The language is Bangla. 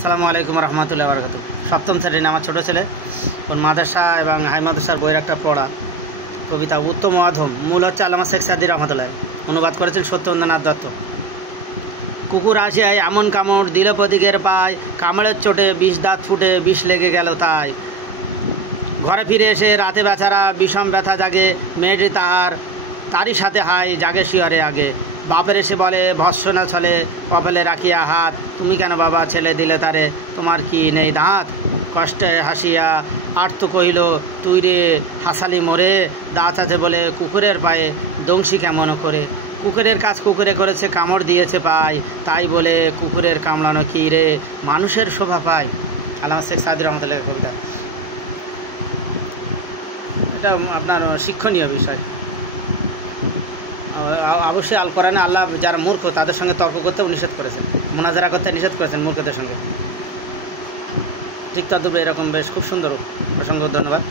আসসালামু আলাইকুম রহমতুল্লাহ বরকাত। সপ্তম শ্রেণী আমার ছোটো ছেলে ওর মাদ্রাসা এবং হাই মাদ্রাসার বইয়ের একটা পড়া কবিতা উত্তম অধম, মূল হচ্ছে আল্লামা শেখ সাদি রহমতুল্লাহ, অনুবাদ করেছেন সত্যেন্দ্রনাথ দত্ত। কুকুর আসিয়ায় এমন কামড় দিল প্রতীকের পায়, কামড়ের চোটে 20 দাঁত ফুটে 20 লেগে গেল তাই। ঘরে ফিরে এসে রাতে বেচারা বিষম ব্যথা জাগে, মেয়েটি তারই সাথে হাই জাগে শিয়রে আগে। বাপের এসে বলে ভৎসনা ছলে কপালে রাখিয়া হাত, তুমি কেন বাবা ছেলে দিলে তারে, তোমার কি নেই দাঁত? কষ্টে হাসিয়া আর্ত কহিল, তুই রে হাসালি মোরে, দাঁত আছে বলে কুকুরের পায়ে দংশি কেমন করে। কুকুরের কাজ কুকুরে করেছে, কামড় দিয়েছে পায়, তাই বলে কুকুরের কামড়ানো কি রে মানুষের শোভা পায়। আল্লামা শেখ সাদি রহমতুল্লাহ কবিতা। এটা আপনার শিক্ষণীয় বিষয়। অবশ্যই আল কোরআনে আল্লাহ যারা মূর্খ তাদের সঙ্গে তর্ক করতেও নিষেধ করেছেন, মোনাজারা করতে নিষেধ করেছেন মূর্খদের সঙ্গে। ঠিক তদ্রূপ এরকম বেশ খুব সুন্দর প্রসঙ্গ। ধন্যবাদ।